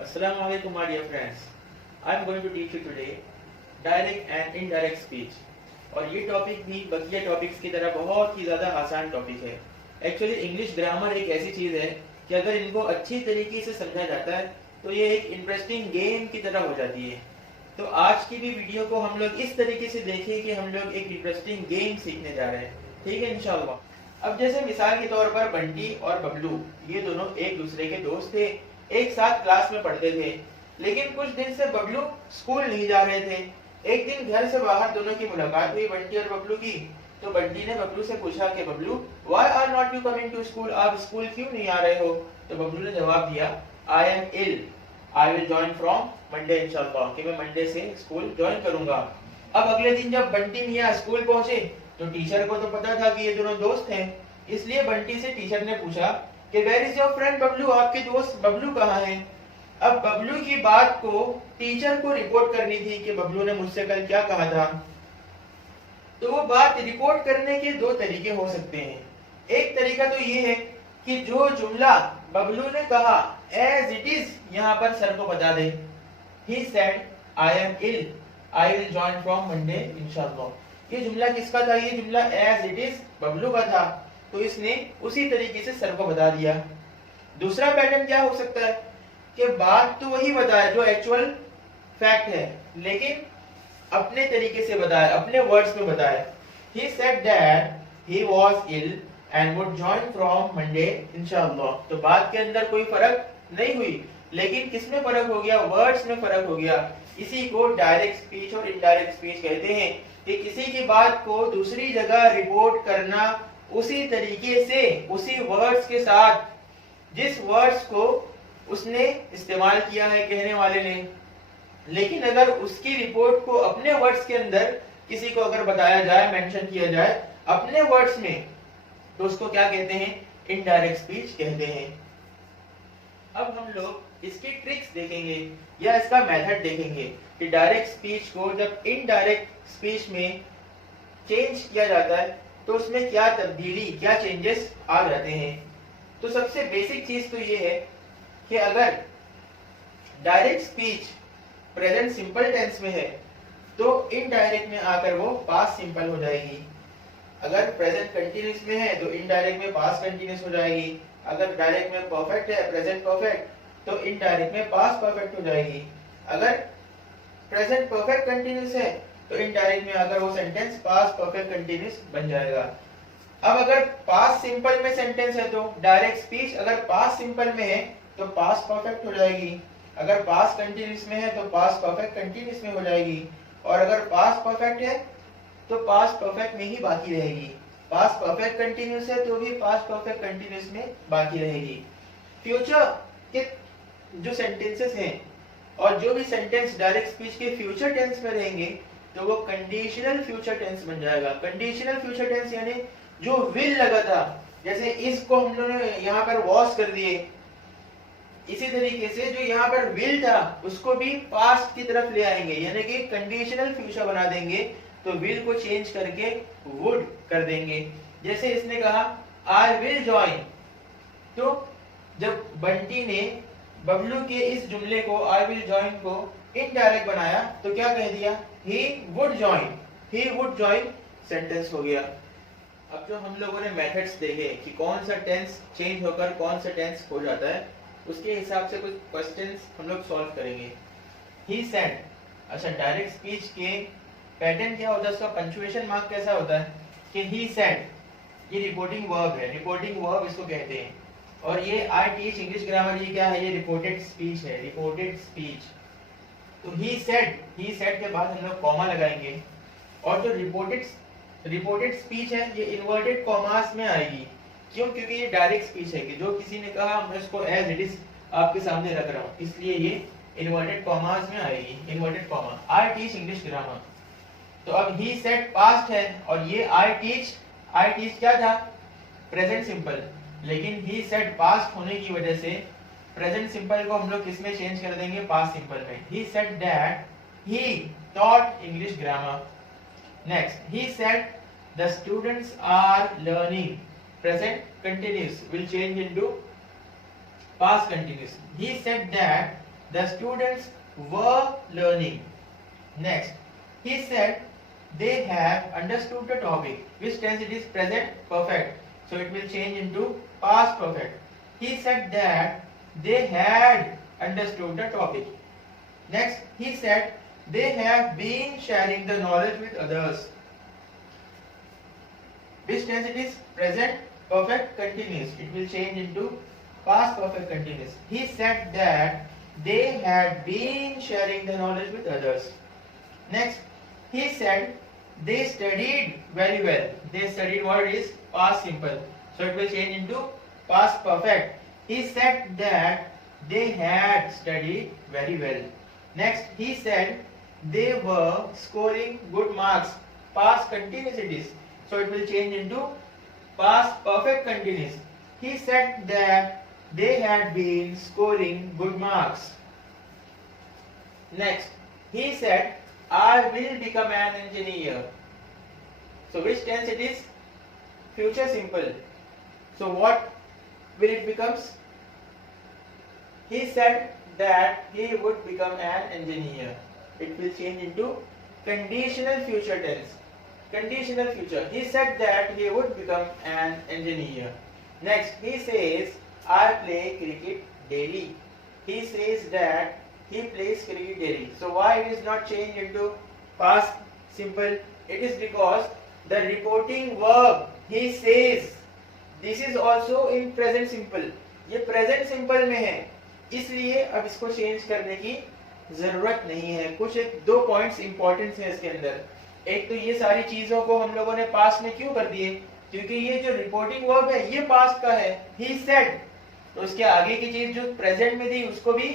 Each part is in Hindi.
Assalamu alaikum my dear friends. I am going to teach you today direct and indirect speech. और ये टॉपिक भी बकिया टॉपिक्स की तरह बहुत ही ज़्यादा आसान टॉपिक है. एक्चुअली इंग्लिश ग्रामर एक ऐसी चीज़ है कि अगर इनको अच्छी तरीके से समझा जाता है तो ये एक इंटरेस्टिंग गेम की तरह हो जाती है. तो आज की भी वीडियो को हम लोग इस तरीके से देखें कि हम लोग एक इंटरेस्टिंग गेम सीखने जा रहे हैं. ठीक है इंशाल्लाह. अब जैसे मिसाल के तौर पर बंटी और बबलू ये दोनों एक दूसरे के दोस्त थे, एक साथ क्लास में पढ़ते थे. लेकिन कुछ दिन से बबलू स्कूल नहीं जा रहे थे. एक दिन घर से बाहर दोनों की मुलाकात हुई बंटी और बबलू की. तो बंटी ने बबलू से पूछा कि Bablu, why are not you coming to school? आप स्कूल क्यों नहीं आ रहे हो? तो बबलू ने जवाब दिया, I am ill, I will join from Monday इंशाल्लाह, कि मैं मंडे से स्कूल ज्वाइन करूंगा. अब अगले दिन जब बंटी मियां स्कूल पहुंचे तो टीचर को तो पता था कि ये दोनों दोस्त हैं. इसलिए बंटी से टीचर ने पूछा कि where is your friend Bablu, आपके दोस्त बबलू कहाँ हैं? अब बबलू की बात को टीचर को रिपोर्ट करनी थी कि बबलू ने मुझसे कल क्या कहा था. तो वो बात रिपोर्ट करने के दो तरीके हो सकते हैं. एक तरीका तो ये है कि जो जुमला बबलू ने कहा एज इट इज यहाँ पर सर को बता दे. He said I am ill, I will join from Monday इंशाल्लाह. ये जुमला किसका था? ये जुमला एज इट इज बबलू का था. तो इसने उसी तरीके से सर को बता दिया. दूसरा पैटर्न क्या हो सकता है कि बात तो वही बताए जो एक्चुअल फैक्ट है, लेकिन अपने तरीके से बताए, अपने वर्ड्स में बताए. He said that he was ill and would join from Monday इंशाल्लाह. तो बात के अंदर कोई फर्क नहीं हुई, लेकिन किस में फर्क हो गया? वर्ड्स में फर्क हो गया. इसी को डायरेक्ट स्पीच और इनडायरेक्ट स्पीच कहते हैं कि किसी की बात को दूसरी जगह रिपोर्ट करना उसी तरीके से, उसी वर्ड्स के साथ जिस वर्ड्स को उसने इस्तेमाल किया है कहने वाले ने. लेकिन अगर उसकी रिपोर्ट को अपने वर्ड्स के अंदर किसी को अगर बताया जाए, मेंशन किया जाए अपने वर्ड्स में, तो उसको क्या कहते हैं? इनडायरेक्ट स्पीच कहते हैं. अब हम लोग इसकी ट्रिक्स देखेंगे या इसका मेथड देखेंगे कि डायरेक्ट स्पीच को जब इनडायरेक्ट स्पीच में चेंज किया जाता है तो उसमें क्या तब्दीली, क्या चेंजेस आ जाते हैं. तो सबसे बेसिक चीज तो ये है कि अगर direct speech present simple tense में है तो इनडायरेक्ट में आकर वो पास्ट सिंपल हो जाएगी. अगर प्रेजेंट कंटिन्यूअस में है तो इनडायरेक्ट में पास्ट कंटिन्यूअस हो जाएगी. अगर डायरेक्ट में परफेक्ट है, प्रेजेंट परफेक्ट, तो इनडायरेक्ट में पास्ट परफेक्ट हो जाएगी. अगर प्रेजेंट परफेक्ट कंटिन्यूअस है तो इनडायरेक्ट में आकर वो सेंटेंस पास्ट परफेक्ट कंटिन्यूअस बन जाएगा. अब अगर पास्ट सिंपल में सेंटेंस है तो डायरेक्ट स्पीच अगर पास्ट सिंपल में है तो पास्ट परफेक्ट हो जाएगी. अगर पास्ट कंटिन्यूअस में है तो पास्ट परफेक्ट कंटिन्यूअस में हो जाएगी. और अगर पास्ट परफेक्ट है तो पास्ट परफेक्ट में ही बाकी रहेगी. पास्ट परफेक्ट कंटिन्यूअस है तो भी पास्ट परफेक्ट कंटिन्यूअस में बाकी रहेगी. फ्यूचर के जो सेंटेंसेस हैं और जो भी सेंटेंस डायरेक्ट स्पीच के फ्यूचर टेंस में रहेंगे तो वो कंडीशनल फ्यूचर टेंस बन जाएगा. कंडीशनल फ्यूचर टेंस यानी जो विल लगा था, जैसे इसको हम लोगों ने यहाँ पर वॉश कर दिए, इसी तरीके से जो यहाँ पर विल था उसको भी पास्ट की तरफ ले आएंगे, यानी कि कंडीशनल फ्यूचर बना देंगे. तो विल को चेंज करके वुड कर देंगे. जैसे इसने कहा आई विल ज्वाइन, तो जब बंटी ने बबलू के इस जुमले को आई विल ज्वाइन को इनडायरेक्ट बनाया तो क्या कह दिया? He would join. He would join sentence हो गया. अब जो हम लोगों ने मेथड्स देखे कि कौन सा टेंस चेंज होकर कौन सा टेंस हो जाता है, उसके हिसाब से कुछ क्वेश्चंस हम लोग सॉल्व करेंगे. ही सेड, अच्छा डायरेक्ट स्पीच के पैटर्न क्या होता है, उसका पंक्चुएशन मार्क कैसा होता है कि ही सेड, ये रिपोर्टिंग वर्ब है. रिपोर्टिंग वर्ब इसको कहते हैं. और ये आई टीच इंग्लिश ग्रामर, ये क्या है? ये रिपोर्टेड स्पीच है. Reported speech. तो ही सेड के बाद हम लोग कॉमा लगाएंगे. और जो रिपोर्टेड स्पीच है ये इन्वर्टेड कॉमास में आएगी. क्यों? क्योंकि ये डायरेक्ट स्पीच है कि जो किसी ने कहा मैं इसको एज इट इज आपके सामने रख रहा हूँ, इसलिए ये इन्वर्टेड कॉमास में आएगी. Inverted comma. I teach English grammar. तो अब ही सेड पास्ट है और ये आई टीच क्या था? Present simple. लेकिन ही सेड पास्ट होने की वजह से प्रेजेंट सिंपल को हम लोग किस में चेंज कर देंगे? पास्ट सिंपल में. ही said that he taught English grammar. Next, he said the students are learning. Present continuous will change into past continuous. He said that the students were learning. Next, he said they have understood the topic. Which tense it is? Present perfect. So it will change into past perfect. He said that they had understood the topic. Next, he said they have been sharing the knowledge with others. Which tense it is? Present perfect continuous. It will change into past perfect continuous. He said that they had been sharing the knowledge with others. Next, he said they studied very well. They studied what it is? Past simple. So it will change into past perfect. He said that they had studied very well. Next, he said they were scoring good marks. Past continuous it is. So it will change into past perfect continuous. He said that they had been scoring good marks. Next, he said, I will become an engineer. So which tense it is? Future simple. So what will it becomes? He said that he would become an engineer. It will change into conditional future tense. Conditional future. He said that he would become an engineer. Next, he says, I play cricket daily. He says that he plays cricket daily. So why it is not changed into past simple? It is because the reporting verb he says, this is also in present simple. ये present simple में है, इसलिए अब इसको चेंज करने की जरूरत नहीं है. कुछ एक दो पॉइंट्स इंपॉर्टेंट हैं इसके अंदर. एक तो ये सारी चीजों को हम लोगों ने पास्ट में क्यों कर दिए? क्योंकि ये जो रिपोर्टिंग वर्ब है ये पास्ट का है. ही सेड, तो उसके आगे की चीज जो प्रेजेंट में थी उसको भी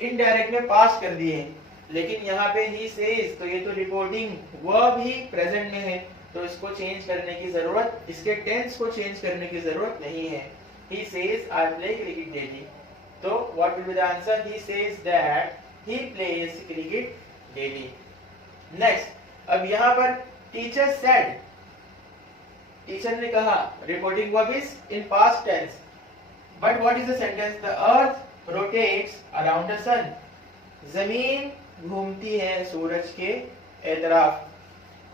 इनडायरेक्ट में पास्ट कर दिए. लेकिन यहाँ पे ही सेज, तो ये तो रिपोर्टिंग वर्ब ही प्रेजेंट में है, तो इसको चेंज करने की जरूरत, इसके टेंस को चेंज करने की जरूरत नहीं है. He says I play cricket daily. तो what will be the answer? He says that he plays cricket daily. Next, अब यहाँ पर टीचर सेड, टीचर ने कहा, reporting verb is in past tense. But what is the sentence? The earth rotates around the sun. जमीन घूमती है सूरज के एतराफ.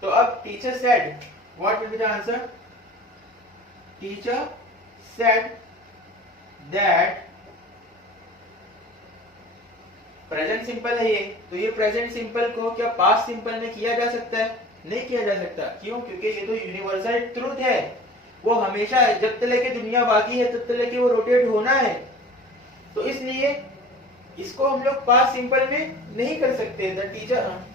तो अब teacher said, what will be the answer? Teacher said that, present simple है ये, तो ये प्रेजेंट सिंपल को क्या पास्ट सिंपल में किया जा सकता है? नहीं किया जा सकता. क्यों? क्योंकि ये तो यूनिवर्सल ट्रूथ है. वो हमेशा है, जब तक के दुनिया बाकी है तब तक के वो रोटेट होना है. तो इसलिए इसको हम लोग पास्ट सिंपल में नहीं कर सकते. The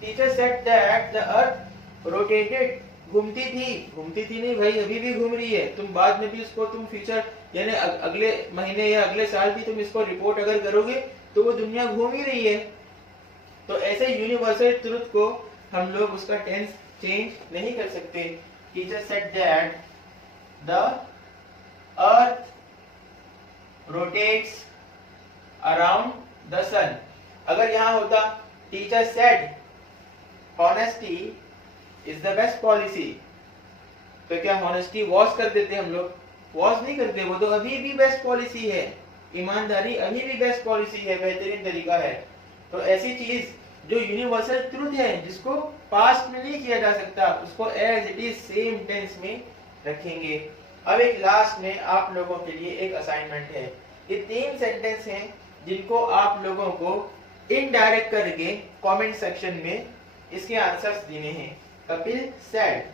teacher said that the earth rotated, घूमती थी नहीं भाई, अभी भी घूम रही है. तुम बाद में भी उसको तुम फ्यूचर यानी अगले महीने या अगले साल भी तुम इसको रिपोर्ट अगर करोगे तो वो दुनिया घूम ही रही है. तो ऐसे यूनिवर्सल ट्रुथ को हम लोग उसका टेंस चेंज नहीं कर सकते. Teacher said that the earth rotates around the sun. अगर यहाँ होता teacher said honesty is the best policy, तो क्या ऑनेस्टी वॉश कर देते हम लोग? वॉश नहीं करते. वो तो अभी भी बेस्ट पॉलिसी है. ईमानदारी अभी भी बेस्ट पॉलिसी है, बेहतरीन तरीका है. तो ऐसी चीज जो यूनिवर्सल ट्रूथ है, जिसको पास्ट में नहीं किया जा सकता, उसको as it is same tense में रखेंगे. अब एक लास्ट में आप लोगों के लिए एक असाइनमेंट है. ये 3 सेंटेंस हैं जिनको आप लोगों को इनडायरेक्ट करके कमेंट सेक्शन में इसके आंसर्स देने हैं. Kapil said,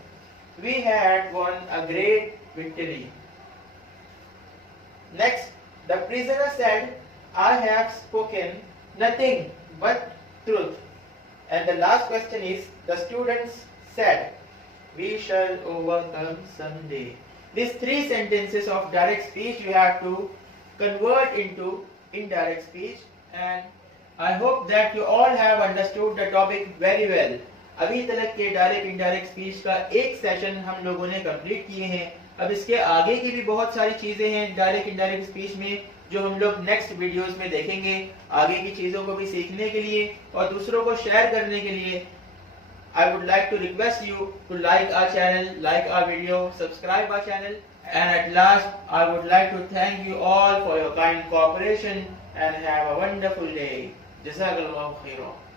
we had won a great victory. Next, the prisoner said, I have spoken nothing but truth. And the last question is, the students said, we shall overcome someday. These 3 sentences of direct speech you have to convert into indirect speech, and I hope that you all have understood the topic very well. अभी तक के डायरेक्ट इनडायरेक्ट स्पीच का एक सेशन हम लोगों ने कंप्लीट किए हैं. अब इसके आगे की भी बहुत सारी चीजें हैं डायरेक्ट इनडायरेक्ट स्पीच में, जो हम लोग नेक्स्ट वीडियोस में देखेंगे. आगे की चीजों को भी सीखने के लिए और दूसरों को शेयर करने के लिए I would like to request you to like our channel, like our video, subscribe our channel, and at last I would like to thank you all for your kind cooperation and have a wonderful day. जज़ाकल्लाहु Khaira.